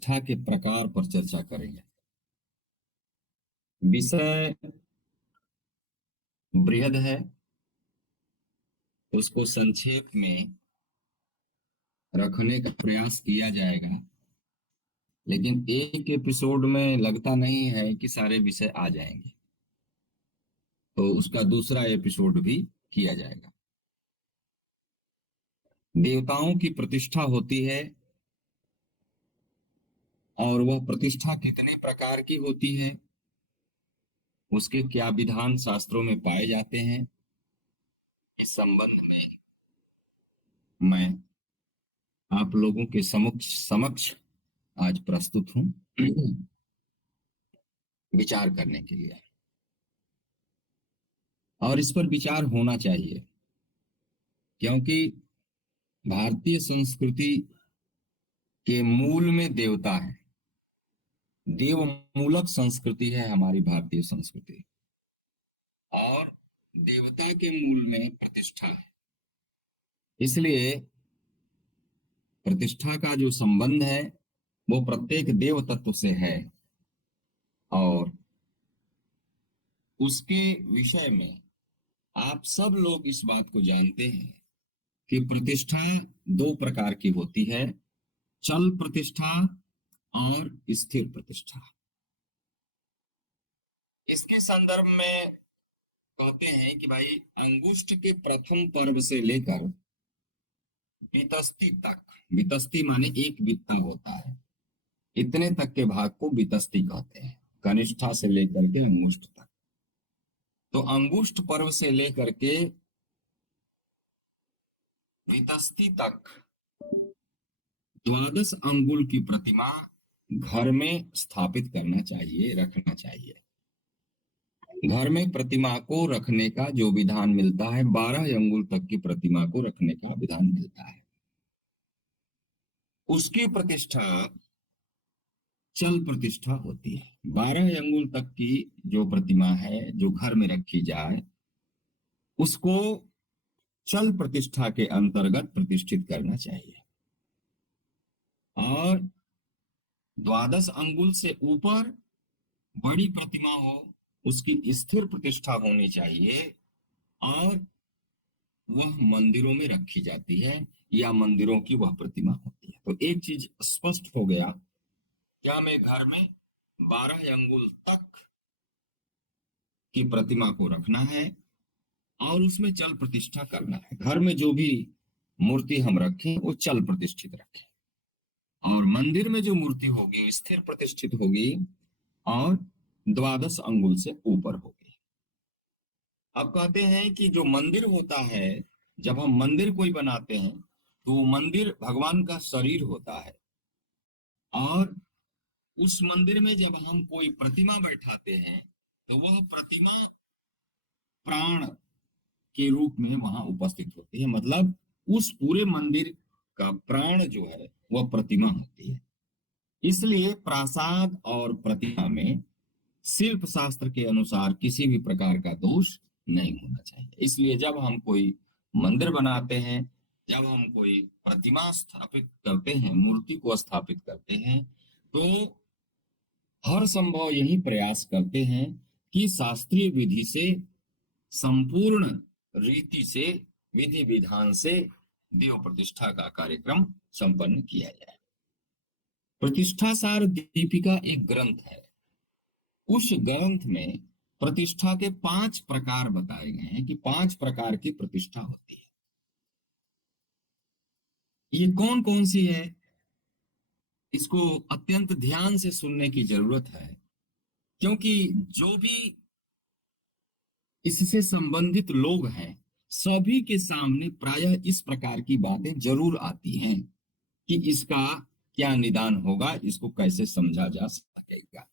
प्रतिष्ठा के प्रकार पर चर्चा करेंगे। विषय बृहद है, उसको संक्षेप में रखने का प्रयास किया जाएगा, लेकिन एक एपिसोड में लगता नहीं है कि सारे विषय आ जाएंगे, तो उसका दूसरा एपिसोड भी किया जाएगा। देवताओं की प्रतिष्ठा होती है और वह प्रतिष्ठा कितने प्रकार की होती है, उसके क्या विधान शास्त्रों में पाए जाते हैं, इस संबंध में मैं आप लोगों के समक्ष आज प्रस्तुत हूं विचार करने के लिए। और इस पर विचार होना चाहिए, क्योंकि भारतीय संस्कृति के मूल में देवता है। देव मूलक संस्कृति है हमारी भारतीय संस्कृति, और देवता के मूल में प्रतिष्ठा है। इसलिए प्रतिष्ठा का जो संबंध है वो प्रत्येक देव तत्व से है, और उसके विषय में आप सब लोग इस बात को जानते हैं कि प्रतिष्ठा दो प्रकार की होती है, चल प्रतिष्ठा और स्थिर प्रतिष्ठा। इसके संदर्भ में कहते हैं कि भाई अंगुष्ठ के प्रथम पर्व से लेकर वितस्ती तक, वितस्ती माने एक वित्ता होता है, इतने तक के भाग को वितस्ती कहते हैं, कनिष्ठा से लेकर के अंगुष्ठ तक। तो अंगुष्ठ पर्व से लेकर के वितस्ती तक 12 अंगुल की प्रतिमा घर में स्थापित करना चाहिए, रखना चाहिए। घर में प्रतिमा को रखने का जो विधान मिलता है, 12 अंगुल तक की प्रतिमा को रखने का विधान मिलता है। उसकी प्रतिष्ठा चल प्रतिष्ठा होती है। 12 अंगुल तक की जो प्रतिमा है जो घर में रखी जाए, उसको चल प्रतिष्ठा के अंतर्गत प्रतिष्ठित करना चाहिए। और 12 अंगुल से ऊपर बड़ी प्रतिमा हो, उसकी स्थिर प्रतिष्ठा होनी चाहिए, और वह मंदिरों में रखी जाती है या मंदिरों की वह प्रतिमा होती है। तो एक चीज स्पष्ट हो गया, क्या मैं घर में 12 अंगुल तक की प्रतिमा को रखना है और उसमें चल प्रतिष्ठा करना है। घर में जो भी मूर्ति हम रखें वो चल प्रतिष्ठित रखें, और मंदिर में जो मूर्ति होगी स्थिर प्रतिष्ठित होगी और 12 अंगुल से ऊपर होगी। अब कहते हैं कि जो मंदिर होता है, जब हम मंदिर कोई बनाते हैं तो मंदिर भगवान का शरीर होता है, और उस मंदिर में जब हम कोई प्रतिमा बैठाते हैं तो वह प्रतिमा प्राण के रूप में वहां उपस्थित होती है। मतलब उस पूरे मंदिर का प्राण जो है वह प्रतिमा होती है। इसलिए प्रासाद और प्रतिमा में शिल्प शास्त्र के अनुसार किसी भी प्रकार का दोष नहीं होना चाहिए। इसलिए जब हम कोई मंदिर बनाते हैं, जब हम कोई प्रतिमा स्थापित करते हैं, मूर्ति को स्थापित करते हैं, तो हर संभव यही प्रयास करते हैं कि शास्त्रीय विधि से, संपूर्ण रीति से, विधि विधान से देव प्रतिष्ठा का कार्यक्रम संपन्न किया जाए। प्रतिष्ठा सार दीपिका एक ग्रंथ है। उस ग्रंथ में प्रतिष्ठा के 5 प्रकार बताए गए हैं कि 5 प्रकार की प्रतिष्ठा होती है। ये कौन कौन सी है, इसको अत्यंत ध्यान से सुनने की जरूरत है, क्योंकि जो भी इससे संबंधित लोग हैं सभी के सामने प्रायः इस प्रकार की बातें जरूर आती हैं कि इसका क्या निदान होगा, इसको कैसे समझा जा सकेगा।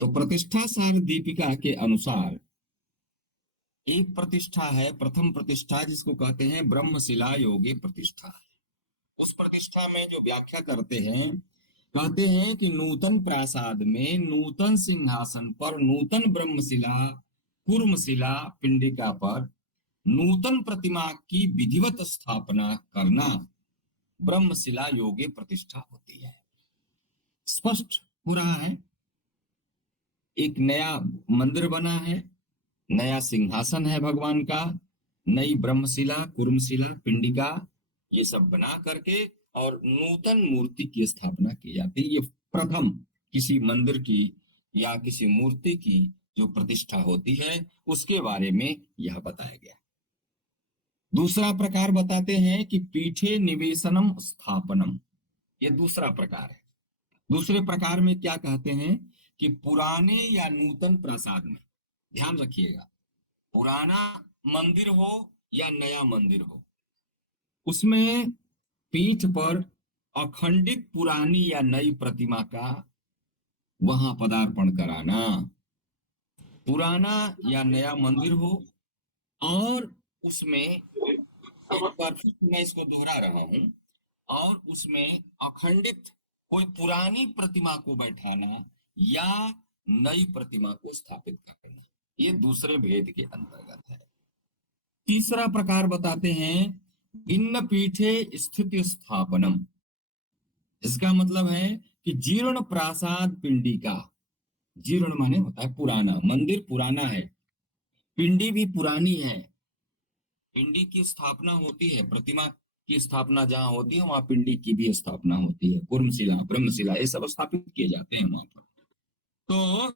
तो प्रतिष्ठा सार दीपिका के अनुसार एक प्रतिष्ठा है, प्रथम प्रतिष्ठा, जिसको कहते हैं ब्रह्मशिला योगे प्रतिष्ठा। उस प्रतिष्ठा में जो व्याख्या करते हैं, कहते हैं कि नूतन प्रासाद में नूतन सिंहासन पर नूतन ब्रह्मशिला कूर्मशिला पिंडिका पर नूतन प्रतिमा की विधिवत स्थापना करना ब्रह्मशिला योगे प्रतिष्ठा होती है। स्पष्ट हो रहा है। एक नया मंदिर बना है, नया सिंहासन है भगवान का, नई ब्रह्मशिला, कुर्मशिला, पिंडिका, ये सब बना करके और नूतन मूर्ति की स्थापना की जाती है। ये प्रथम किसी मंदिर की या किसी मूर्ति की जो प्रतिष्ठा होती है उसके बारे में यह बताया गया। दूसरा प्रकार बताते हैं कि पीठे निवेशनम स्थापनम, ये दूसरा प्रकार है। दूसरे प्रकार में क्या कहते हैं कि पुराने या नूतन प्रासाद में, ध्यान रखिएगा, पुराना मंदिर हो या नया मंदिर हो, उसमें पीठ पर अखंडित पुरानी या नई प्रतिमा का वहां पदार्पण कराना। पुराना या नया मंदिर हो और उसमें, एक बार फिर मैं इसको दोहरा रहा हूं, और उसमें अखंडित कोई पुरानी प्रतिमा को बैठाना या नई प्रतिमा को स्थापित करना, ये दूसरे भेद के अंतर्गत है। तीसरा प्रकार बताते हैं भिन्न पीठे स्थित स्थापनम। इसका मतलब है कि जीर्ण प्रासाद पिंडिका, जीर्ण माने होता है पुराना, मंदिर पुराना है, पिंडी भी पुरानी है। पिंडी की स्थापना होती है, प्रतिमा की स्थापना जहां होती है वहां पिंडी की भी स्थापना होती है, कुर्मशिला, ब्रह्मशिला, ये सब स्थापित किए जाते हैं वहां पर। तो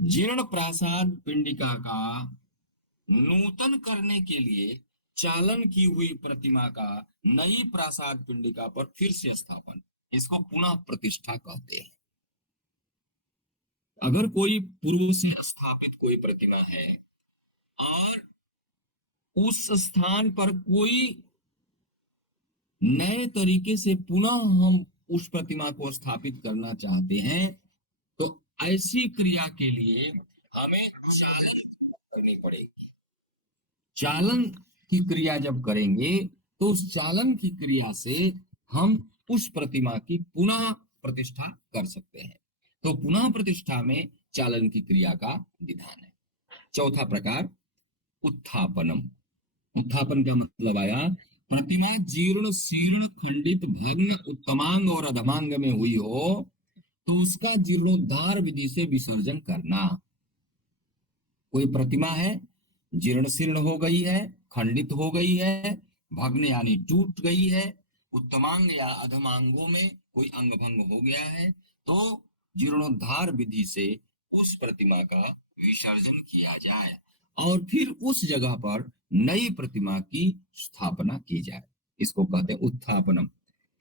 जीर्ण प्रासाद पिंडिका का नूतन करने के लिए चालन की हुई प्रतिमा का नई प्रासाद पिंडिका पर फिर से स्थापन, इसको पुनः प्रतिष्ठा कहते हैं। अगर कोई पूर्व से स्थापित कोई प्रतिमा है और उस स्थान पर कोई नए तरीके से पुनः हम उस प्रतिमा को स्थापित करना चाहते हैं, तो ऐसी क्रिया के लिए हमें चालन करनी पड़ेगी। चालन की क्रिया जब करेंगे तो उस चालन की क्रिया से हम उस प्रतिमा की पुनः प्रतिष्ठा कर सकते हैं। तो पुनः प्रतिष्ठा में चालन की क्रिया का विधान है। चौथा प्रकार उत्थापनम। उत्थापन का मतलब आया प्रतिमा जीर्ण शीर्ण खंडित भग्न उत्तमांग और अधमांग में हुई हो तो उसका जीर्णोद्धार विधि से विसर्जन करना। कोई प्रतिमा है, जीर्ण शीर्ण हो गई है, खंडित हो गई है, भग्न यानी टूट गई है, उत्तमांग या अधमांगों में कोई अंग भंग हो गया है, तो जीर्णोद्धार विधि से उस प्रतिमा का विसर्जन किया जाए और फिर उस जगह पर नई प्रतिमा की स्थापना की जाए, इसको कहते हैं उत्थापनम।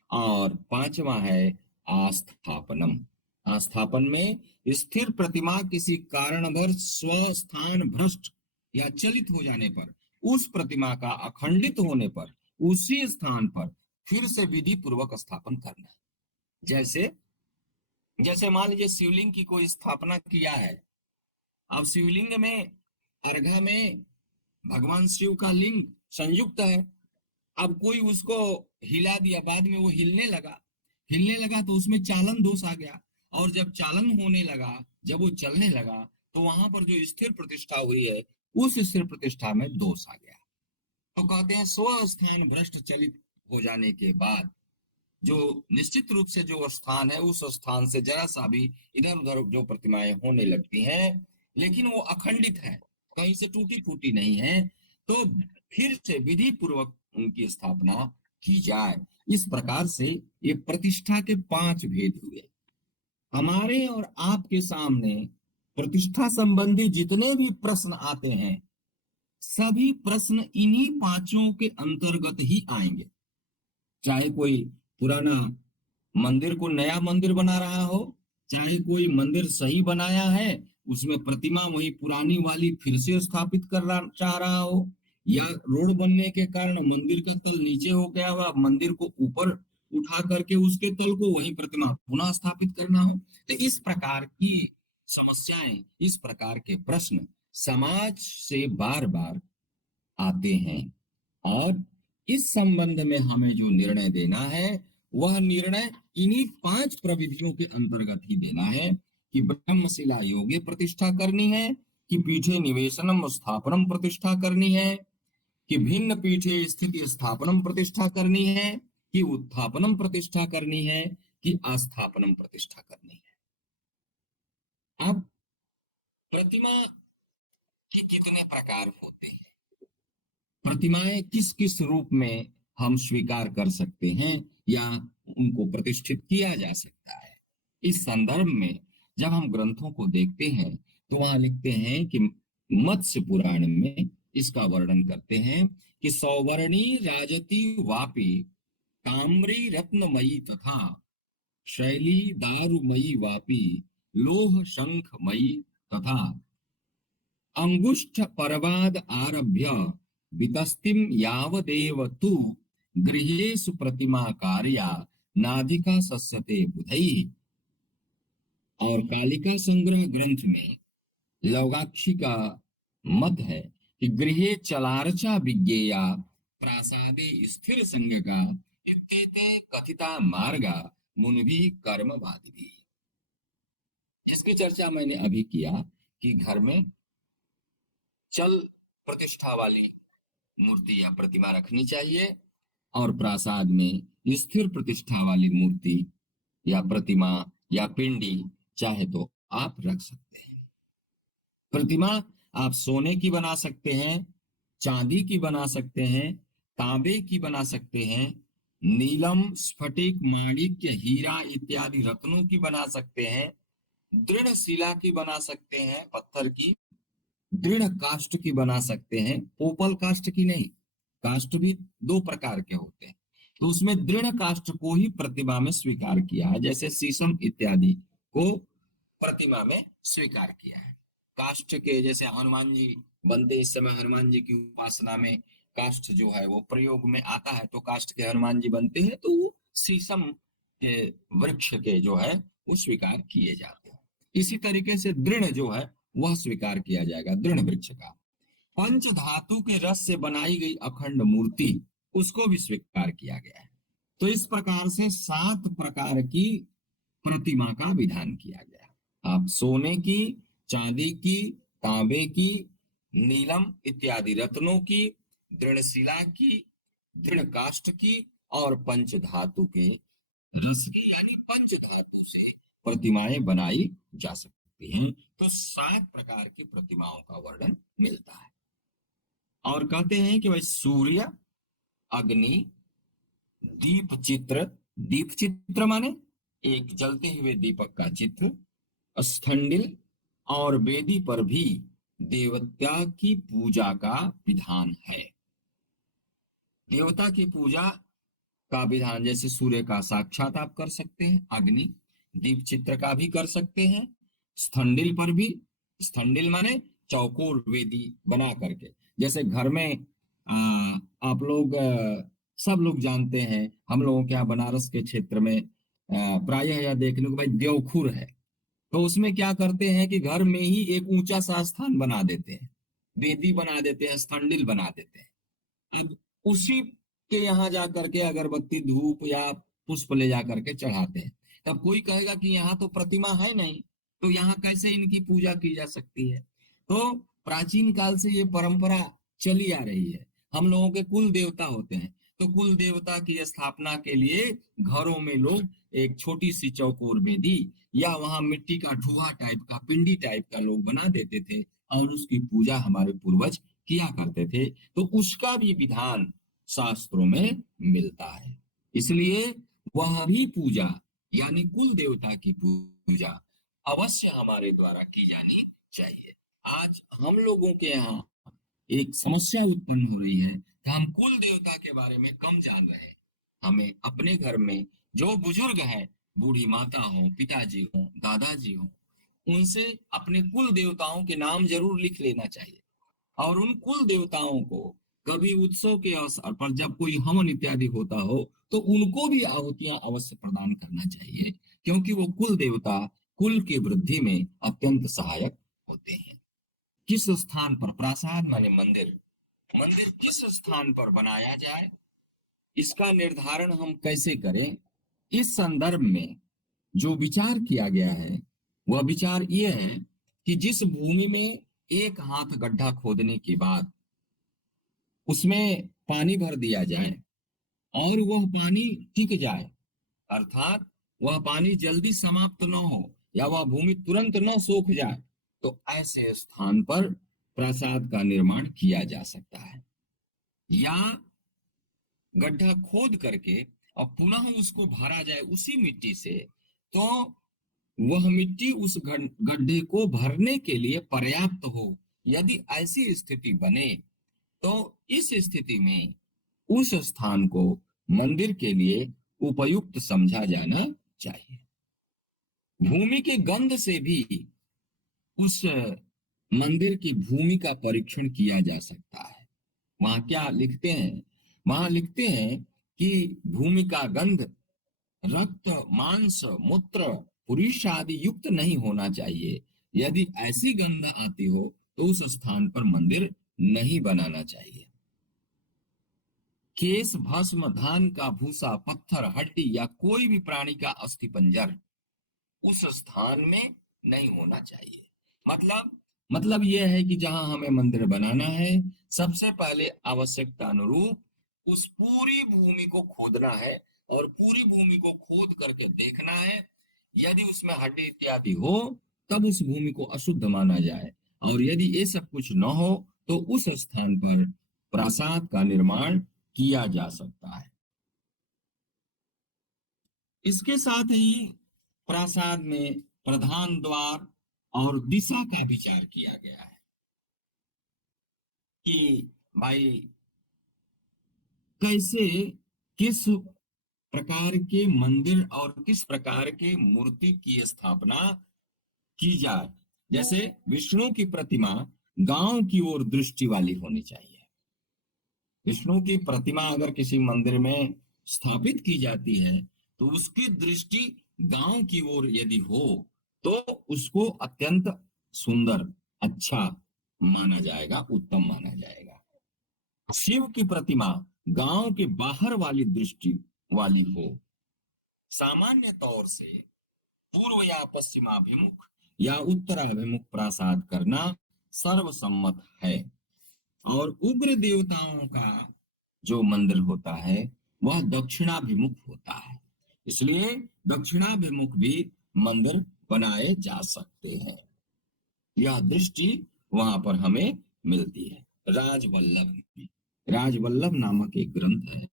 और पांचवा है आस्थापनम। आस्थापन में स्थिर प्रतिमा किसी कारणवश स्वस्थान भ्रष्ट या चलित हो जाने पर, उस प्रतिमा का अखंडित होने पर उसी स्थान पर फिर से विधि पूर्वक स्थापन करना। जैसे जैसे मान लीजिए शिवलिंग की कोई स्थापना किया है, अब शिवलिंग में अर्घा में भगवान शिव का लिंग संयुक्त है, अब कोई उसको हिला दिया, बाद में वो हिलने लगा तो उसमें चालन दोष आ गया, और जब चालन होने लगा, जब वो चलने लगा, तो वहां पर जो स्थिर प्रतिष्ठा हुई है उस स्थिर प्रतिष्ठा में दोष आ गया। तो कहते हैं स्व स्थान भ्रष्ट चलित हो जाने के बाद जो निश्चित रूप से जो स्थान है उस स्थान से जरा सा भी इधर उधर जो प्रतिमाएं होने लगती हैं लेकिन वो अखंडित है, कहीं से टूटी फूटी नहीं है, तो फिर से विधि पूर्वक उनकी स्थापना की जाए। इस प्रकार से ये प्रतिष्ठा के 5 भेद हुए। हमारे और आपके सामने प्रतिष्ठा संबंधी जितने भी प्रश्न आते हैं सभी प्रश्न इन्हीं पांचों के अंतर्गत ही आएंगे। चाहे कोई पुराना मंदिर को नया मंदिर बना रहा हो, चाहे कोई मंदिर सही बनाया है उसमें प्रतिमा वही पुरानी वाली फिर से स्थापित करना चाह रहा हो, या रोड बनने के कारण मंदिर का तल नीचे हो गया हो, मंदिर को ऊपर उठा करके उसके तल को वही प्रतिमा पुनः स्थापित करना हो, तो इस प्रकार की समस्याएं, इस प्रकार के प्रश्न समाज से बार बार आते हैं। और इस संबंध में हमें जो निर्णय देना है वह निर्णय इन्हीं 5 प्रविधियों के अंतर्गत ही देना है कि ब्रह्मशिला योगे प्रतिष्ठा करनी है, कि पीठे निवेशनम स्थापनम प्रतिष्ठा करनी है, कि भिन्न पीठे स्थिति स्थापनम प्रतिष्ठा करनी है, कि उत्थापनम प्रतिष्ठा करनी है, की स्थापनम प्रतिष्ठा करनी है। अब प्रतिमा के कितने प्रकार होते हैं, प्रतिमाएं किस किस रूप में हम स्वीकार कर सकते हैं या उनको प्रतिष्ठित किया जा सकता है, इस संदर्भ में जब हम ग्रंथों को देखते हैं तो वहां लिखते हैं कि मत्स्य पुराण में इसका वर्णन करते हैं कि सौवर्णी राजती वापी ताम्री रत्नमयी तथा शैली दारुमयी वापी लोह शंखमयी तथा अंगुष्ठ परवाद आरभ्य वितस्तिम यावदेव तु गृहेषु प्रतिमा कार्या नाधिका सस्यते बुधैः। और कालिका संग्रह ग्रंथ में लौगाक्षी का मत है कि गृहे चलार्चा विज्ञेया प्रासादे स्थिर संज्ञका इत्येते कथिता मार्गा मुनिभिः कर्मवादिभिः। जिसकी चर्चा मैंने अभी किया कि घर में चल प्रतिष्ठा वाली मूर्ति या प्रतिमा रखनी चाहिए और प्रासाद में स्थिर प्रतिष्ठा वाली मूर्ति या प्रतिमा या पिंडी चाहे तो आप रख सकते हैं। प्रतिमा आप सोने की बना सकते हैं, चांदी की बना सकते हैं, तांबे की बना सकते हैं, नीलम स्फटिक माणिक्य हीरा इत्यादि रत्नों की बना सकते हैं, दृढ़ शिला की बना सकते हैं, पत्थर की, दृढ़ काष्ठ की बना सकते हैं, पोपल काष्ठ की नहीं। काष्ठ भी दो प्रकार के होते हैं, तो उसमें दृढ़ काष्ठ को ही प्रतिमा में स्वीकार किया है, जैसे शीशम इत्यादि को प्रतिमा में स्वीकार किया है। काष्ठ के जैसे हनुमान जी बनते, इस समय हनुमान जी की उपासना में काष्ठ जो है वो प्रयोग में आता है, तो काष्ठ के हनुमान जी बनते हैं, तो वो शीशम के वृक्ष के जो है वो स्वीकार किए जाते हैं। इसी तरीके से दृढ़ जो है वह स्वीकार किया जाएगा, दृढ़ वृक्ष का। पंच धातु के रस से बनाई गई अखंड मूर्ति, उसको भी स्वीकार किया गया है। तो इस प्रकार से 7 प्रकार की प्रतिमा का विधान किया गया। आप सोने की, चांदी की, तांबे की, नीलम इत्यादि रत्नों की, दृढ़ शिला की, दृढ़ काष्ठ की और पंच धातु के रस की यानी पंच धातु से प्रतिमाएं बनाई जा सकती हैं। तो 7 प्रकार की प्रतिमाओं का वर्णन मिलता है। और कहते हैं कि भाई सूर्य, अग्नि, दीप चित्र, दीप चित्र माने एक जलते हुए दीपक का चित्र, स्थंडिल और वेदी पर भी देवता की पूजा का विधान है। देवता की पूजा का विधान जैसे सूर्य का साक्षात आप कर सकते हैं, अग्नि, दीप चित्र का भी कर सकते हैं, स्थंडिल पर भी, स्थंडिल माने चौकोर वेदी बना करके, जैसे घर में आप लोग सब लोग जानते हैं, हम लोगों के यहाँ बनारस के क्षेत्र में प्रायः यह देखने को भाई देवखुर है, तो उसमें क्या करते हैं कि घर में ही एक ऊंचा सा स्थान बना देते हैं, वेदी बना देते हैं, स्थंडिल बना देते हैं। अब उसी के यहाँ जा करके अगरबत्ती धूप या पुष्प ले जा करके चढ़ाते हैं। तब कोई कहेगा कि यहाँ तो प्रतिमा है नहीं, तो यहाँ कैसे इनकी पूजा की जा सकती है। तो प्राचीन काल से ये परंपरा चली आ रही है। हम लोगों के कुल देवता होते हैं, तो कुल देवता की स्थापना के लिए घरों में लोग एक छोटी सी चौकोर वेदी या वहां मिट्टी का ढूहा टाइप का, पिंडी टाइप का लोग बना देते थे और उसकी पूजा हमारे पूर्वज किया करते थे। तो उसका भी विधान शास्त्रों में मिलता है। इसलिए वह भी पूजा यानी कुल देवता की पूजा अवश्य हमारे द्वारा की जानी चाहिए। आज हम लोगों के यहाँ एक समस्या उत्पन्न हो रही है कि हम कुल देवता के बारे में कम जान रहे हैं। हमें अपने घर में जो बुजुर्ग हैं, बूढ़ी माता हो, पिताजी हो, दादाजी हो, उनसे अपने कुल देवताओं के नाम जरूर लिख लेना चाहिए और उन कुल देवताओं को कभी उत्सव के अवसर पर जब कोई हवन इत्यादि होता हो तो उनको भी आहुतियां अवश्य प्रदान करना चाहिए, क्योंकि वो कुल देवता कुल की वृद्धि में अत्यंत सहायक होते हैं। किस स्थान पर, प्रासाद माने मंदिर, मंदिर किस स्थान पर बनाया जाए, इसका निर्धारण हम कैसे करें, इस संदर्भ में जो विचार किया गया है वह विचार ये है कि जिस भूमि में 1 हाथ गड्ढा खोदने के बाद उसमें पानी भर दिया जाए और वह पानी टिक जाए, अर्थात वह पानी जल्दी समाप्त न हो या वह भूमि तुरंत न सूख जाए, तो ऐसे स्थान पर प्रासाद का निर्माण किया जा सकता है। या गड्ढा खोद करके और पुनः उसको भरा जाए उसी मिट्टी से, तो वह मिट्टी उस गड्ढे को भरने के लिए पर्याप्त हो। यदि ऐसी स्थिति बने, तो इस स्थिति में उस स्थान को मंदिर के लिए उपयुक्त समझा जाना चाहिए। भूमि के गंध से भी उस मंदिर की भूमि का परीक्षण किया जा सकता है। वहां क्या लिखते हैं? वहां लिखते हैं कि भूमि का गंध रक्त, मांस, मूत्र, पुरुष आदि युक्त नहीं होना चाहिए। यदि ऐसी गंध आती हो तो उस स्थान पर मंदिर नहीं बनाना चाहिए। केश, भस्म, धान का भूसा, पत्थर, हड्डी या कोई भी प्राणी का अस्थिपंजर उस स्थान में नहीं होना चाहिए। मतलब यह है कि जहां हमें मंदिर बनाना है, सबसे पहले आवश्यकता अनुरूप उस पूरी भूमि को खोदना है और पूरी भूमि को खोद करके देखना है। यदि उसमें हड्डी इत्यादि हो, तब उस भूमि को अशुद्ध माना जाए, और यदि ये सब कुछ न हो तो उस स्थान पर प्रासाद का निर्माण किया जा सकता है। इसके साथ ही प्रासाद में प्रधान द्वार और दिशा का विचार किया गया है कि भाई कैसे, किस प्रकार के मंदिर और किस प्रकार के मूर्ति की स्थापना की जाए। जैसे विष्णु की प्रतिमा गांव की ओर दृष्टि वाली होनी चाहिए। विष्णु की प्रतिमा अगर किसी मंदिर में स्थापित की जाती है, तो उसकी दृष्टि गांव की ओर यदि हो, तो उसको अत्यंत सुंदर, अच्छा माना जाएगा, उत्तम माना जाएगा। शिव की प्रतिमा गांव के बाहर वाली दृष्टि वाली हो। सामान्य तौर से पूर्व या पश्चिमाभिमुख या उत्तराभिमुख प्रासाद करना सर्वसम्मत है। और उग्र देवताओं का जो मंदिर होता है वह दक्षिणाभिमुख होता है, इसलिए दक्षिणाभिमुख भी मंदिर बनाए जा सकते हैं। यह दृष्टि वहां पर हमें मिलती है। राजवल्लभ नामक एक ग्रंथ है,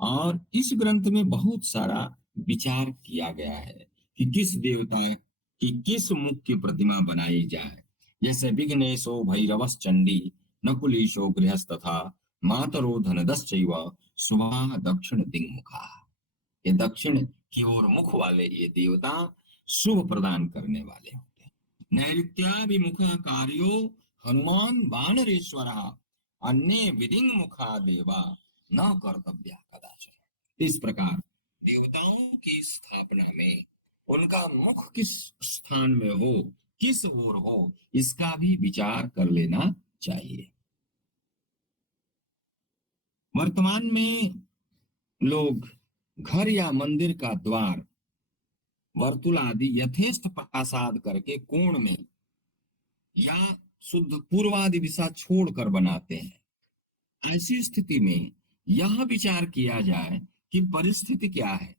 और इस ग्रंथ में बहुत सारा विचार किया गया है कि किस देवता की किस मुख की प्रतिमा बनाई जाए। जैसे विघ्नेशो भैरवस चंडी, नकुलीशो गृहस्थथा, मातरो धनदश्चैव, शुभा दक्षिण दिङ्मुखा। ये दक्षिण की ओर मुख वाले ये देवता शुभ प्रदान करने वाले होते हैं। नैऋत्याभिमुख कार्यो हनुमान वानरेश्वर, अन्य विधिंग मुखा देवा न कर्तव्य कदाचन। इस प्रकार देवताओं की स्थापना में उनका मुख किस स्थान में हो, किस ओर हो, इसका भी विचार कर लेना चाहिए। वर्तमान में लोग घर या मंदिर का द्वार, वर्तुल आदि यथेष्ट प्रासाद करके कोण में या शुद्ध पूर्वादि दिशा छोड़कर बनाते हैं। ऐसी स्थिति में यह विचार किया जाए कि परिस्थिति क्या है।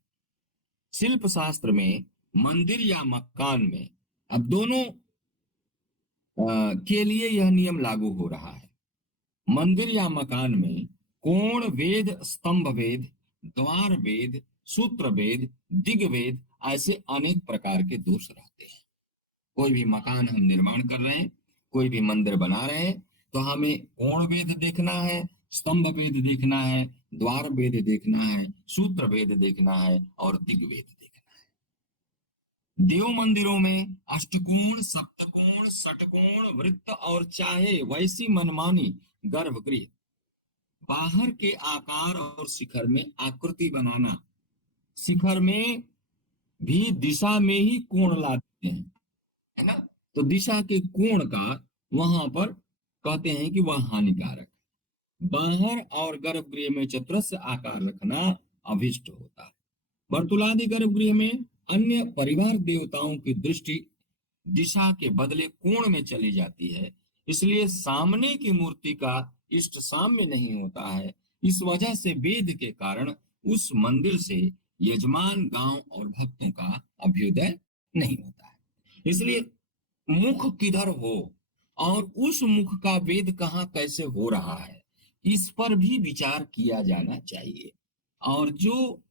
शिल्प शास्त्र में मंदिर या मकान में अब दोनों के लिए यह नियम लागू हो रहा है। मंदिर या मकान में कोण वेद, स्तंभ वेद, द्वार वेद, सूत्र वेद, दिग वेद, ऐसे अनेक प्रकार के दोष रहते हैं। कोई भी मकान हम निर्माण कर रहे हैं, कोई भी मंदिर बना रहे हैं, तो हमें कोण वेद देखना है, स्तंभ वेद देखना है, द्वार वेद देखना है, सूत्र वेद देखना है और दिग वेद देखना है। देव मंदिरों में अष्टकोण, सप्तकोण, षटकोण, वृत्त और चाहे वैसी मनमानी गर्भगृह, बाहर के आकार और शिखर में आकृति बनाना, शिखर में भी दिशा में ही कोण लाते हैं, है ना। तो दिशा के कोण का वहां पर कहते हैं कि वह हानिकारक। बाहर और गर्भगृह में चतुरस्र आकार रखना अभिष्ट होता है। वर्तुलादि गर्भगृह में अन्य परिवार देवताओं की दृष्टि दिशा के बदले कोण में चली जाती है, इसलिए सामने की मूर्ति का इष्ट साम्य नहीं होता है। इस वजह से वेद के कारण उस मंदिर से यजमान, गांव और भक्तों का अभ्युदय नहीं होता है। इसलिए मुख किधर हो और उस मुख का वेद कहाँ कैसे हो रहा है, इस पर भी विचार किया जाना चाहिए। और जो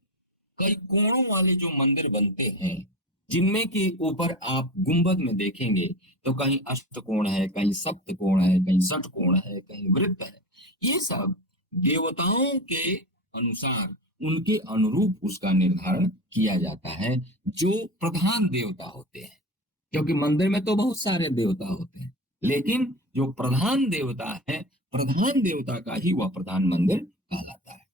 कई कोणों वाले जो मंदिर बनते हैं, जिनमें के ऊपर आप गुंबद में देखेंगे तो कहीं अष्टकोण है, कहीं सप्तकोण है, कहीं षटकोण है, कहीं वृत्त है, ये सब देवताओं के अनुसार, उनके अनुरूप उसका निर्धारण किया जाता है, जो प्रधान देवता होते हैं। क्योंकि मंदिर में तो बहुत सारे देवता होते हैं, लेकिन जो प्रधान देवता है, प्रधान देवता का ही वह प्रधान मंदिर कहलाता है।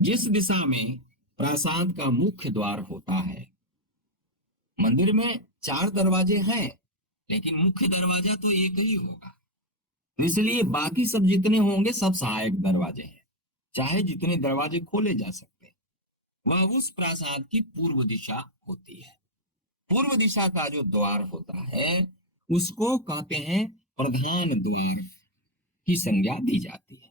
जिस दिशा में प्रासाद का मुख्य द्वार होता है, मंदिर में 4 दरवाजे हैं, लेकिन मुख्य दरवाजा तो एक ही होगा। इसलिए बाकी सब जितने होंगे सब सहायक दरवाजे हैं, चाहे जितने दरवाजे खोले जा सकते हैं। वह उस प्रासाद की पूर्व दिशा होती है। पूर्व दिशा का जो द्वार होता है, उसको कहते हैं प्रधान द्वार की संज्ञा दी जाती है।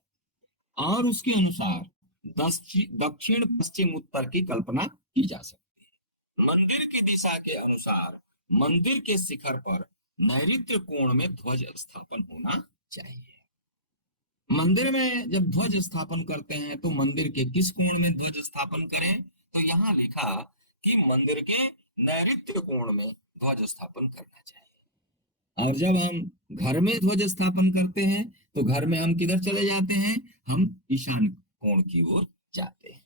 और उसके अनुसार दक्षिण, पश्चिम, उत्तर की कल्पना की जा सकती है। मंदिर की दिशा के अनुसार मंदिर के शिखर पर नैऋत्य कोण में ध्वज स्थापन होना चाहिए। मंदिर में जब ध्वज स्थापन करते हैं तो मंदिर के किस कोण में ध्वज स्थापन करें, तो यहाँ लिखा कि मंदिर के नैऋत्य कोण में ध्वज स्थापन करना चाहिए। और जब हम घर में ध्वज स्थापन करते हैं तो घर में हम किधर चले जाते हैं, हम ईशान कोण की ओर जाते हैं।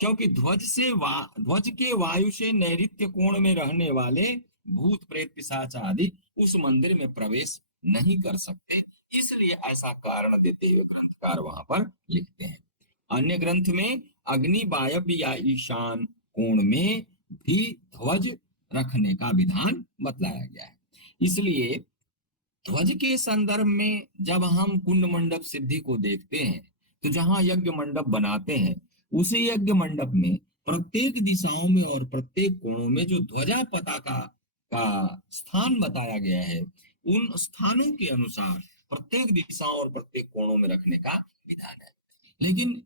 क्योंकि ध्वज के वायु से नैऋत्य कोण में रहने वाले भूत प्रेत पिशाच आदि उस मंदिर में प्रवेश नहीं कर सकते, इसलिए ऐसा कारण देते हुए ग्रंथकार वहां पर लिखते हैं। अन्य ग्रंथ में अग्नि, वायव्य या ईशान कोण में भी ध्वज रखने का विधान बतलाया गया है। इसलिए ध्वज के संदर्भ में जब हम कुंड मंडप सिद्धि को देखते हैं, तो जहां यज्ञ मंडप बनाते हैं, उसी यज्ञ मंडप में प्रत्येक दिशाओं में और प्रत्येक कोणों में जो ध्वजा पताका का स्थान बताया गया है, उन स्थानों के अनुसार प्रत्येक दिशाओं और प्रत्येक कोणों में रखने का विधान है। लेकिन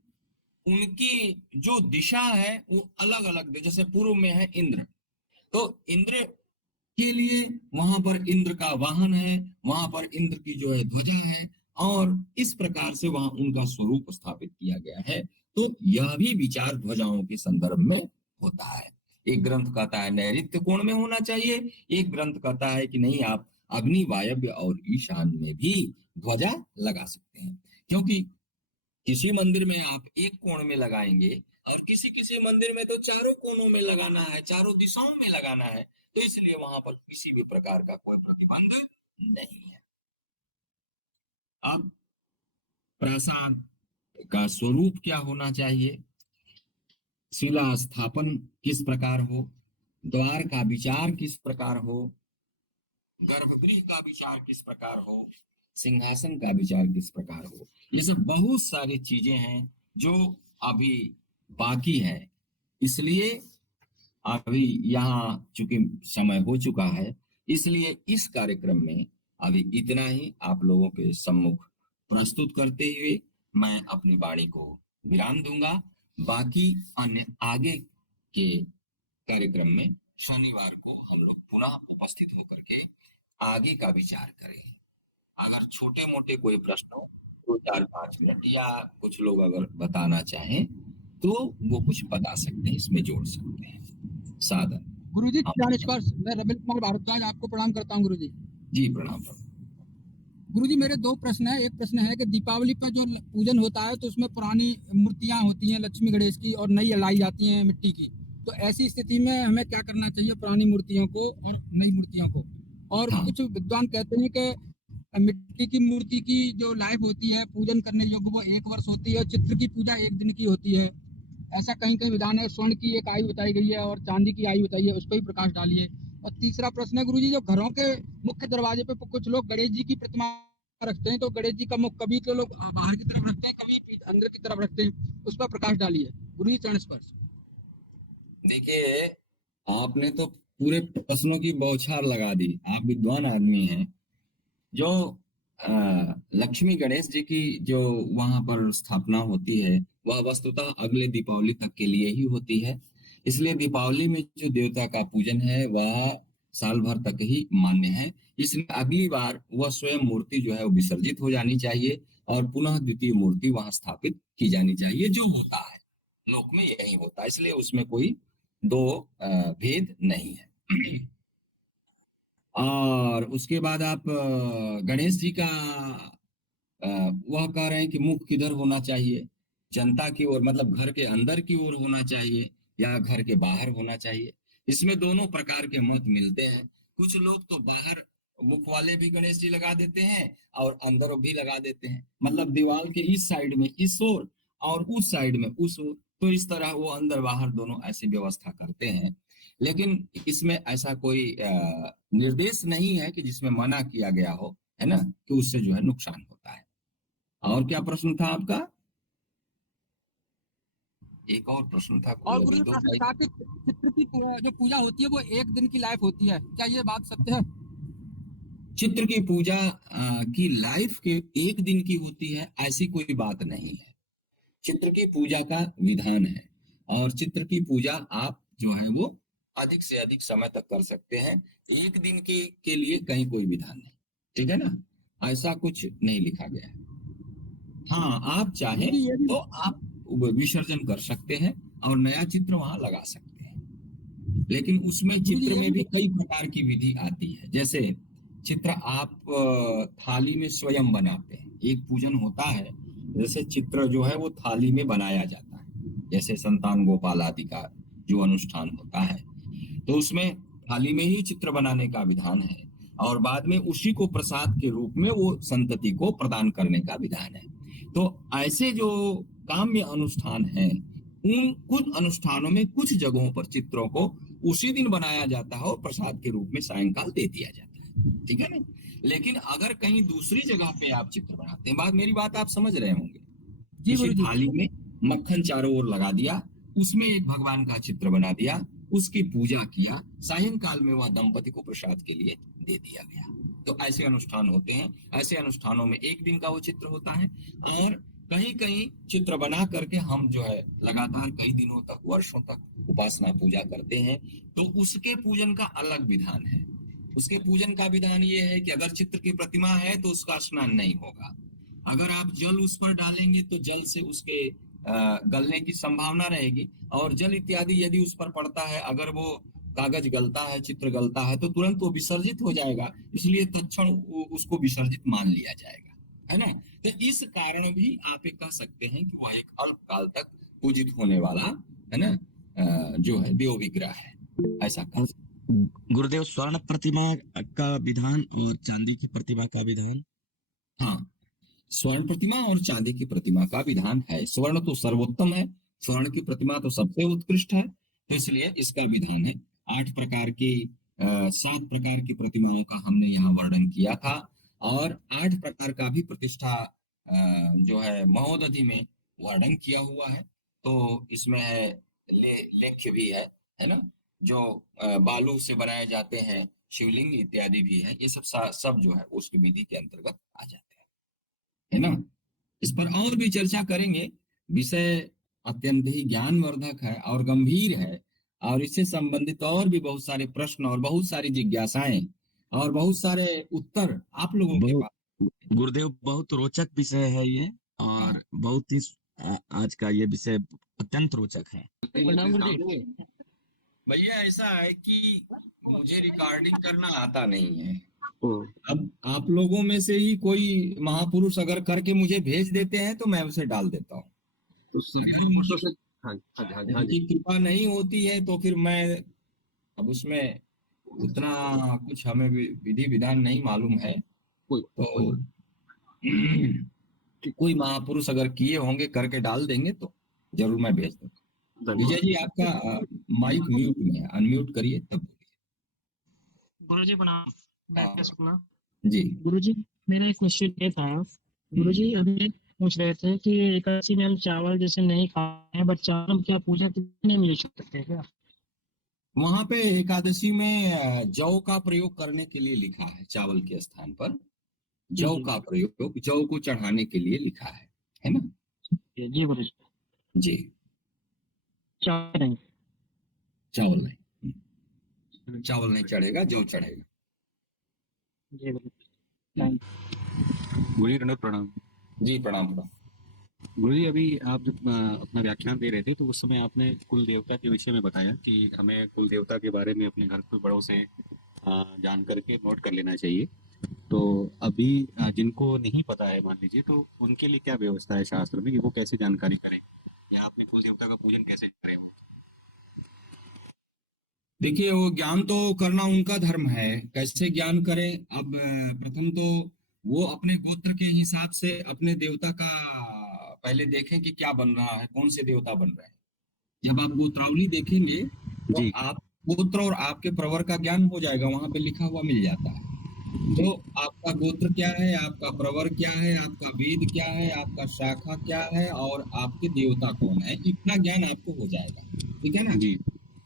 उनकी जो दिशा है वो अलग अलग, जैसे पूर्व में है इंद्र, तो इंद्र के लिए वहां पर इंद्र का वाहन है, वहां पर इंद्र की जो है ध्वजा है, और इस प्रकार से वहां उनका स्वरूप स्थापित किया गया है। तो यह भी विचार ध्वजाओं के संदर्भ में होता है। एक ग्रंथ कहता है नैऋत्य कोण में होना चाहिए, एक ग्रंथ कहता है कि नहीं, आप अग्नि, वायव्य और ईशान में भी ध्वजा लगा सकते हैं। क्योंकि किसी मंदिर में आप एक कोण में लगाएंगे और किसी किसी मंदिर में तो चारों कोनों में लगाना है, चारों दिशाओं में लगाना है, तो इसलिए वहां पर किसी भी प्रकार का कोई प्रतिबंध नहीं है। अब प्रासाद का स्वरूप क्या होना चाहिए, शिला स्थापन किस प्रकार हो, द्वार का विचार किस प्रकार हो, गर्भगृह का विचार किस प्रकार हो, सिंहासन का विचार किस प्रकार हो, ये सब बहुत सारी चीजें हैं जो अभी बाकी है। इसलिए अभी यहाँ चूंकि समय हो चुका है, इसलिए इस कार्यक्रम में अभी इतना ही आप लोगों के सम्मुख प्रस्तुत करते हुए मैं अपनी वाणी को विराम दूंगा। बाकी अन्य आगे के कार्यक्रम में शनिवार को हम लोग पुनः उपस्थित होकर के आगे का विचार करें। अगर छोटे मोटे कोई प्रश्न हो तो 4-5 मिनट, या कुछ लोग अगर बताना चाहें तो वो कुछ बता सकते हैं, इसमें जोड़ सकते हैं। सादर गुरुजी, मैं रविल कुमार भारद्वाज आपको प्रणाम करता हूँ गुरुजी। जी प्रणाम। गुरुजी, मेरे 2 प्रश्न है। एक प्रश्न है कि दीपावली पर जो पूजन होता है तो उसमें पुरानी मूर्तियां होती हैं लक्ष्मी गणेश की और नई लाई जाती हैं मिट्टी की, तो ऐसी स्थिति में हमें क्या करना चाहिए पुरानी मूर्तियों को और नई मूर्तियों को? और हाँ। कुछ विद्वान कहते हैं कि मिट्टी की मूर्ति की जो लाइफ होती है पूजन करने योग्य वो 1 वर्ष होती है, चित्र की पूजा 1 दिन की होती है, ऐसा कहीं कहीं विधान है। स्वर्ण की एक आयु बताई गई है और चांदी की आयु बताई है, उस पर भी प्रकाश डालिए। और तीसरा प्रश्न है गुरुजी, जो घरों के मुख्य दरवाजे पे कुछ लोग गणेश जी की प्रतिमा रखते हैं, तो गणेश जी का मुख कभी तो लोग बाहर की तरफ रखते हैं, कभी अंदर की तरफ रखते हैं, उस पर प्रकाश डालिए गुरुजी। चरण स्पर्श। देखिए, आपने तो पूरे प्रश्नों की बौछार लगा दी। आप विद्वान आदमी हैं। जो लक्ष्मी गणेश जी की जो वहां पर स्थापना होती है, वह वस्तुतः अगले दीपावली तक के लिए ही होती है। इसलिए दीपावली में जो देवता का पूजन है वह साल भर तक ही मान्य है। इसलिए अगली बार वह स्वयं मूर्ति जो है वो विसर्जित हो जानी चाहिए और पुनः द्वितीय मूर्ति वहां स्थापित की जानी चाहिए, जो होता है लोक में यही होता है, इसलिए उसमें कोई दो भेद नहीं है। और उसके बाद आप गणेश जी का वह कह रहे हैं कि मुख किधर होना चाहिए, जनता की ओर मतलब घर के अंदर की ओर होना चाहिए या घर के बाहर होना चाहिए। इसमें दोनों प्रकार के मत मिलते हैं। कुछ लोग तो बाहर मुख वाले भी गणेश जी लगा देते हैं और अंदर भी लगा देते हैं, मतलब दीवार के इस साइड में इस ओर और उस साइड में उस ओर, तो इस तरह वो अंदर बाहर दोनों ऐसी व्यवस्था करते हैं। लेकिन इसमें ऐसा कोई निर्देश नहीं है कि जिसमें मना किया गया हो, है ना, कि उससे जो है नुकसान होता है। और क्या प्रश्न था आपका? एक और प्रश्न था कोई, और अभी गुरु जी दो प्रश्न भाई। था कि चित्र की जो पूजा होती है वो एक दिन की लाइफ होती है, क्या ये बात सत्य है? चित्र की पूजा की लाइफ के एक दिन की होती है ऐसी कोई बात नहीं है। चित्र की पूजा का विधान है और चित्र की पूजा आप जो है वो अधिक से अधिक समय तक कर सकते हैं। एक दिन के लिए कहीं कोई विधान नहीं, ठीक है ना, ऐसा कुछ नहीं लिखा गया है। हाँ, आप गुरु चाहे जी ये भी तो आप विसर्जन कर सकते हैं और नया चित्र वहां लगा सकते हैं, लेकिन उसमें गुरु जी चित्र ये में भी भी कई प्रकार की विधि आती है। जैसे चित्र आप थाली में स्वयं बनाते हैं, एक पूजन होता है, जैसे चित्र जो है वो थाली में बनाया जाता है, जैसे संतान गोपाल आदि का जो अनुष्ठान होता है, तो उसमें थाली में ही चित्र बनाने का विधान है और बाद में उसी को प्रसाद के रूप में वो संतति को प्रदान करने का विधान है। तो ऐसे जो काम्य अनुष्ठान है, उन कुछ अनुष्ठानों में कुछ जगहों पर चित्रों को उसी दिन बनाया जाता है और प्रसाद के रूप में सायंकाल दे दिया जाता है, ठीक है ना। लेकिन अगर कहीं दूसरी जगह पे आप चित्र बनाते हैं, मेरी बात आप समझ रहे होंगे, जी किसी गुरु जी। थाली में मक्खन चारों ओर लगा दिया, उसमें एक भगवान का चित्र बना दिया, उसकी पूजा किया, सायंकाल में वह दंपति को प्रसाद के लिए दे दिया गया। तो ऐसे अनुष्ठान होते हैं। ऐसे अनुष्ठानों में एक दिन का वो चित्र होता है और कहीं कहीं चित्र बना करके हम जो है लगातार कई दिनों तक वर्षों तक उपासना पूजा करते हैं, तो उसके पूजन का अलग विधान है। उसके पूजन का विधान ये है कि अगर चित्र की प्रतिमा है तो उसका स्नान नहीं होगा। अगर आप जल उस पर डालेंगे तो जल से उसके गलने की संभावना रहेगी और जल इत्यादि यदि उस पर पड़ता है, अगर वो कागज गलता है, चित्र गलता है, तो तुरंत वो विसर्जित हो जाएगा, इसलिए तत्क्षण उसको विसर्जित मान लिया जाएगा, है ना। तो इस कारण भी आप ये कह सकते हैं कि वह एक अल्प काल तक पूजित होने वाला, है ना, जो है देव विग्रह है, ऐसा कह सकते गुरुदेव, स्वर्ण प्रतिमा का विधान और चांदी की प्रतिमा का विधान। हैं। हाँ, स्वर्ण प्रतिमा और चांदी की प्रतिमा का विधान है। स्वर्ण तो सर्वोत्तम है, स्वर्ण की प्रतिमा तो सबसे उत्कृष्ट है, तो इसलिए इसका विधान है। 8 प्रकार की 7 प्रकार की प्रतिमाओं का हमने यहाँ वर्णन किया था और 8 प्रकार का भी प्रतिष्ठा जो है महोदधि में वर्णन किया हुआ है। तो इसमें है लेख्य भी है ना, जो बालू से बनाए जाते हैं, शिवलिंग इत्यादि भी है, ये सब जो है उसकी विधि के अंतर्गत आ जाते हैं, है ना। इस पर और भी चर्चा करेंगे। विषय अत्यंत ही ज्ञानवर्धक है और गंभीर है और इससे संबंधित और भी बहुत सारे प्रश्न और बहुत सारी जिज्ञासाएं और बहुत सारे उत्तर आप लोगों के बहुत पास। गुरुदेव, बहुत रोचक विषय है ये हाँ, और बहुत ही आज का ये विषय अत्यंत रोचक है। प्रणाम गुरु जी। भैया ऐसा है कि मुझे रिकॉर्डिंग करना आता नहीं है। ओ, अब आप लोगों में से ही कोई महापुरुष अगर करके मुझे भेज देते हैं तो मैं उसे डाल देता हूँ। तो अगर मुझे हाँ हाँ हाँ उनकी कृपा नहीं होती है तो फिर मैं अब उसमें उतना कुछ हमें विधि विधान नहीं मालूम है। कोई तो कोई महापुरुष अगर किए होंगे करके डाल देंगे तो जरूर मैं भेज दूंगा। विजय धन्यवाद। जी, आपका माइक म्यूट में है, अनम्यूट करिए तब बोलिए। गुरुजी प्रणाम। बैठ के हाँ सुनना। जी। गुरुजी, मेरा एक क्वेश्चन ये था। गुरुजी अभी पूछ रहे थे कि एकादशी में हम चावल जैसे नहीं खाते हैं, बट चावल हम क्या पूजा के दिन नहीं मिल सकते हैं क्या? वहां पे एकादशी में जौ का प्रयोग करने के लिए लिखा है, चावल के स्थान पर जी जौ जी का प्रयोग, जौ को चढ़ाने के लिए लिखा है ना। जी गुरुजी। जी, चावल नहीं। चावल नहीं, चावल नहीं चढ़ेगा, जौ चढ़ेगा। जी बिल्कुल। थैंक गुरुजी दंडवत प्रणाम। जी प्रणाम प्रणाम। गुरुजी अभी आप जब अपना व्याख्यान दे रहे थे तो उस समय आपने कुल देवता के विषय में बताया कि हमें कुल देवता के बारे में अपने घर के बड़ों से जान करके नोट कर लेना चाहिए। तो अभी जिनको नहीं पता है मान लीजिए तो उनके लिए क्या व्यवस्था है शास्त्र में कि वो कैसे जानकारी करें या अपने कुल देवता का पूजन कैसे करें वो? देखिए, वो ज्ञान तो करना उनका धर्म है, कैसे ज्ञान करें। अब प्रथम तो वो अपने गोत्र के हिसाब से अपने देवता का पहले देखें कि क्या बन रहा है, कौन से देवता बन रहे हैं। जब आप गोत्रावली देखेंगे तो जी आप गोत्र और आपके प्रवर का ज्ञान हो जाएगा, वहां पे लिखा हुआ मिल जाता है। जी तो आपका गोत्र क्या है, आपका प्रवर क्या है, आपका वेद क्या है, आपका शाखा क्या है और आपके देवता कौन है, इतना ज्ञान आपको हो जाएगा। ठीक है ना। जी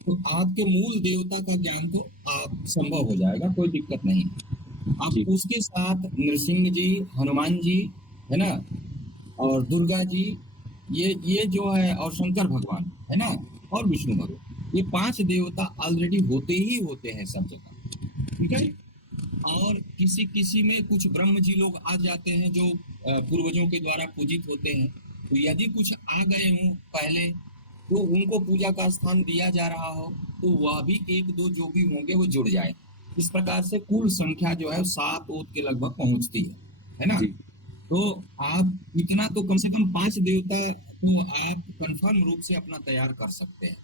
तो आपके मूल देवता का ज्ञान तो आप संभव हो जाएगा, कोई दिक्कत नहीं। जी अब उसके साथ नृसिंह जी, हनुमान जी, है ना, और दुर्गा जी, ये जो है, और शंकर भगवान, है ना, और विष्णु भगवान, ये 5 देवता ऑलरेडी होते ही होते हैं सब जगह। ठीक है। जी और किसी किसी में कुछ ब्रह्म जी लोग आ जाते हैं जो पूर्वजों के द्वारा पूजित होते हैं। तो यदि कुछ आ गए हों पहले, तो उनको पूजा का स्थान दिया जा रहा हो, तो वह भी 1-2 जो भी होंगे वो जुड़ जाए। इस प्रकार से कुल संख्या जो है 7 ओत के लगभग पहुंचती है ना। जी तो आप इतना तो कम से कम 5 देवता तो आप कंफर्म रूप से अपना तैयार कर सकते हैं।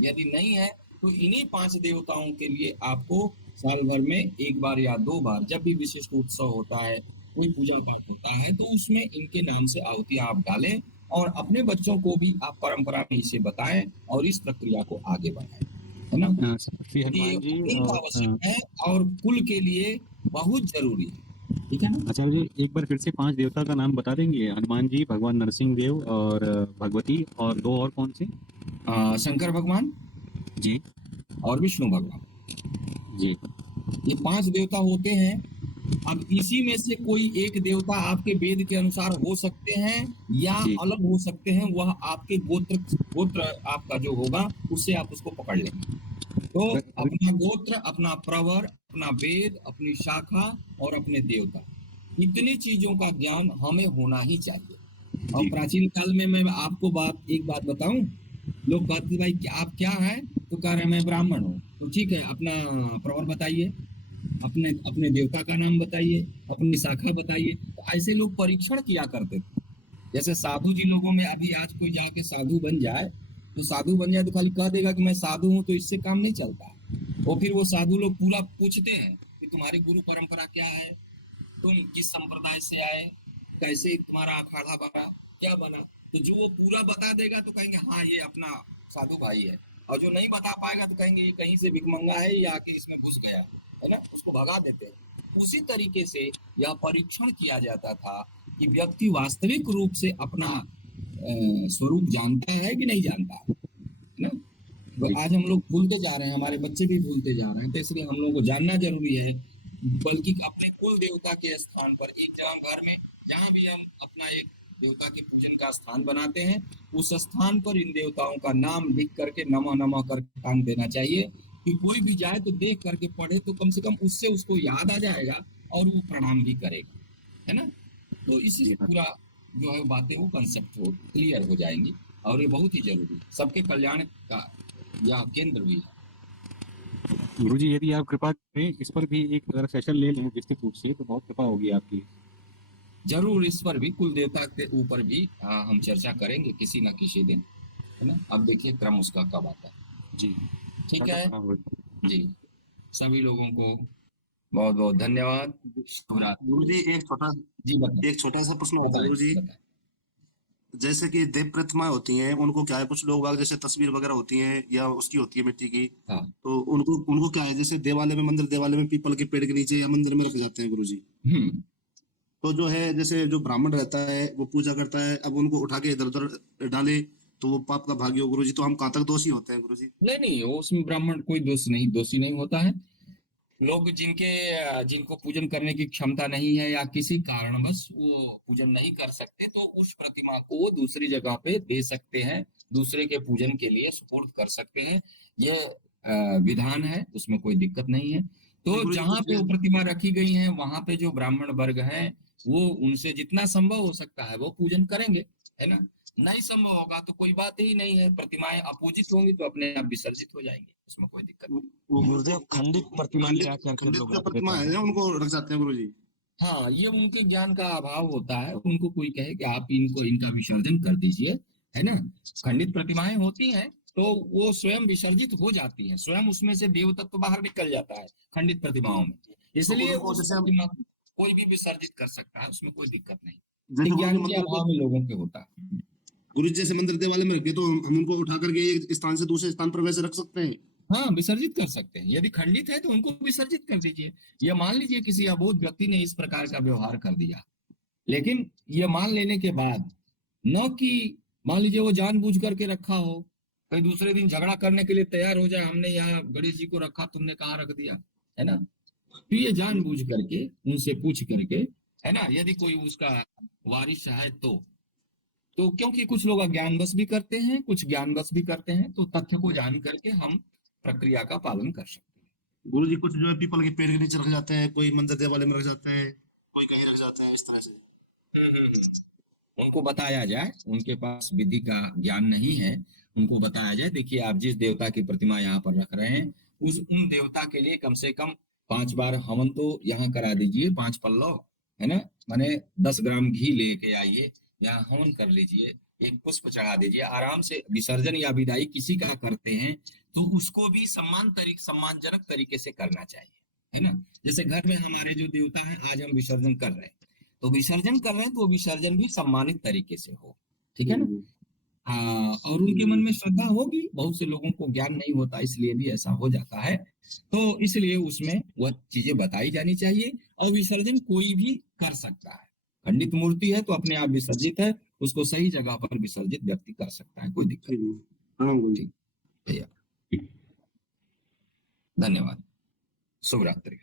यदि नहीं है तो इन्हीं 5 देवताओं के लिए आपको साल भर में 1 बार या 2 बार, जब भी विशिष्ट उत्सव होता है, कोई पूजा पाठ होता है, तो उसमें इनके नाम से आहुतियां आप डालें और अपने बच्चों को भी आप परंपरा में इसे बताएं और इस प्रक्रिया को आगे बढ़ाएं, है ना। श्री ये हनुमान जी अत्यंत और आवश्यक है और कुल के लिए बहुत जरूरी है। ठीक है ना। आचार्य जी एक बार फिर से 5 देवता का नाम बता देंगे? हनुमान जी, भगवान नरसिंह देव और भगवती, और 2 और कौन से? शंकर भगवान जी और विष्णु भगवान, जी ये 5 देवता होते हैं। अब इसी में से कोई एक देवता आपके वेद के अनुसार हो सकते हैं या जी अलग हो सकते हैं, वह आपके गोत्र आपका जो होगा उससे आप उसको पकड़ लेंगे। तो अगर अपना गोत्र, अपना प्रवर, अपना वेद, अपनी शाखा और अपने देवता, इतनी चीजों का ज्ञान हमें होना ही चाहिए। और जी प्राचीन काल में मैं आपको एक बात बताऊं, लोग कहते भाई कि आप क्या है, तो कह रहे हैं मैं ब्राह्मण हूँ। तो ठीक है, अपना प्रवर बताइए, अपने अपने देवता का नाम बताइए, अपनी शाखा बताइए। तो ऐसे लोग परीक्षण किया करते थे। जैसे साधु जी लोगों में अभी आज कोई जाके साधु बन जाए, तो साधु बन जाए तो खाली कह देगा कि मैं साधु हूं, तो इससे काम नहीं चलता। और फिर वो साधु लोग पूरा पूछते हैं कि तुम्हारी गुरु परंपरा क्या है, तुम किस संप्रदाय से आए, कैसे तुम्हारा अखाड़ा बना, क्या बना। तो जो वो पूरा बता देगा तो कहेंगे हाँ ये अपना साधु भाई है, और जो नहीं बता पाएगा तो कहेंगे ये कहीं से भिखमंगा है या कि इसमें घुस गया है ना, उसको भगा देते हैं। उसी तरीके से यह परीक्षण किया जाता था कि व्यक्ति वास्तविक रूप से अपना स्वरूप जानता है कि नहीं जानता है ना। तो जी आज हम लोग भूलते जा रहे हैं, हमारे बच्चे भी भूलते जा रहे हैं, तो इसलिए हम लोगों को जानना जरूरी है। बल्कि अपने कुल देवता के स्थान पर एक जगह घर में जहाँ भी हम अपना एक देवता के पूजन का स्थान बनाते हैं, उस स्थान पर इन देवताओं का नाम लिख करके नमः नमः करके टांग देना चाहिए कि कोई भी जाए तो देख करके पढ़े, तो कम से कम उससे उसको याद आ जाएगा और वो प्रणाम भी करेगा, है ना। तो इसी से जी हाँ। पूरा जो है बातें वो कंसेप्ट हो क्लियर हो जाएंगी। और ये बहुत ही जरूरी है, सबके कल्याण का यह केंद्र भी है। गुरुजी यदि आप कृपा करें इस पर भी एक अगर सेशन ले लें विस्तृत रूप से तो बहुत कृपा होगी आपकी। जरूर इस पर भी, कुल देवता के ऊपर भी हम चर्चा करेंगे किसी ना किसी दिन, है ना। अब देखिए क्रम उसका कब आता है। जी ठीक है हाँ, गुरुजी। जी। सभी लोगों को बहुत बहुत धन्यवाद। शुभरात्रि। गुरुजी जी बताइए, एक छोटा सा प्रश्न होता है बताइए गुरुजी। बताइए। जैसे कि देव प्रतिमा होती हैं उनको क्या है, कुछ लोग बाग जैसे तस्वीर वगैरह होती हैं या उसकी होती है मिट्टी की, हाँ। तो उनको उनको क्या है, जैसे देवालय में, मंदिर देवालय में पीपल के पेड़ के नीचे या मंदिर में रख जाते हैं गुरुजी। हम्म। तो जो है जैसे जो ब्राह्मण रहता है वो पूजा करता है, अब उनको उठा के इधर उधर डाले तो वो पाप का भागी हो गुरुजी, तो हम कहाँ तक दोषी होते हैं गुरुजी? नहीं नहीं, वो उसमें ब्राह्मण कोई दोषी नहीं होता है। लोग जिनको पूजन करने की क्षमता नहीं है या किसी कारणवश वो पूजन नहीं कर सकते, तो उस प्रतिमा को दूसरी जगह पे दे सकते हैं, दूसरे के पूजन के लिए सुपुर्द कर सकते हैं। यह विधान है, उसमें कोई दिक्कत नहीं है। तो गुरु जी जहाँ पे वो कुछ प्रतिमा रखी गई है वहां पे जो ब्राह्मण वर्ग है वो उनसे जितना संभव हो सकता है वो पूजन करेंगे, है ना। नहीं संभव होगा तो कोई बात ही नहीं है, प्रतिमाएं अपूजित होंगी तो अपने आप विसर्जित हो जाएंगी, उसमें कोई दिक्कत नहीं। वो गुरुदेव खंडित प्रतिमा ले आकर के खंडित लोग जो रख प्रतिमा देते है हैं। उनको रख जाते हैं गुरु जी। हाँ, ये उनके ज्ञान का अभाव होता है, उनको कोई कहे कि आप इनका विसर्जन कर दीजिए, है ना। खंडित प्रतिमाएं होती हैं तो वो स्वयं विसर्जित हो जाती हैं, स्वयं उसमें से देव तत्व बाहर निकल जाता है खंडित प्रतिमाओं में, तो इसलिए उनको उस जैसे हम प्रतिमा को कोई भी विसर्जित कर सकता है, उसमें कोई दिक्कत नहीं। जैसे ये गुरु जी ज्ञान के मंदिर को अभाव में लोगों के होता है। गुरु जी जैसे मंदिर देवालय में रख दिए तो हम उनको उठा करके एक स्थान से दूसरे स्थान पर वैसे रख सकते हैं। हाँ, विसर्जित कर सकते हैं, यदि खंडित है तो उनको विसर्जित कर दीजिए। ये मान लीजिए किसी अबोध व्यक्ति ने इस प्रकार का व्यवहार कर दिया, लेकिन ये मान लेने के बाद न कि मान लीजिए वो जानबूझ करके रखा हो, कहीं दूसरे दिन झगड़ा करने के लिए तैयार हो जाए, हमने यहाँ गणेश जी को रखा, तुमने कहाँ रख दिया, है ना। तो ये जानबूझ करके उनसे पूछ करके, है ना, यदि कोई उसका वारिस है तो क्योंकि कुछ लोग अज्ञानवश भी करते हैं, कुछ ज्ञानवश भी करते हैं, तो तथ्य को जान करके हम प्रक्रिया का पालन कर सकते हैं। गुरु जी कुछ जो है पीपल के पेड़ के नीचे रख जाते हैं, कोई मंदिर देवालय में रख जाते हैं, कोई कहीं रख जाते हैं, इस तरह से। उनको बताया जाए, उनके पास विधि का ज्ञान नहीं है, उनको बताया जाए, देखिए आप जिस देवता की प्रतिमा यहाँ पर रख रहे हैं उन देवता के लिए कम से कम 5 बार हवन तो यहाँ करा दीजिए, 5 पल्लव, है ना, माने 10 ग्राम घी लेके आइए, यहाँ हवन कर लीजिए, एक पुष्प चढ़ा दीजिए, आराम से विसर्जन या विदाई किसी का करते हैं तो उसको भी सम्मानजनक तरीके से करना चाहिए, है ना। जैसे घर में हमारे जो देवता है आज हम विसर्जन कर रहे हैं, तो विसर्जन कर रहे हैं तो वो विसर्जन भी सम्मानित तरीके से हो, ठीक है ना। हाँ, और उनके मन में श्रद्धा होगी, बहुत से लोगों को ज्ञान नहीं होता इसलिए भी ऐसा हो जाता है, तो इसलिए उसमें वह चीजें बताई जानी चाहिए। और विसर्जन कोई भी कर सकता है, खंडित मूर्ति है तो अपने आप विसर्जित है, उसको सही जगह पर विसर्जित व्यक्ति कर सकता है, कोई दिक्कत ठीक है, प्रणाम गुरु जी। नहीं। भैया, धन्यवाद, शुभ रात्रि।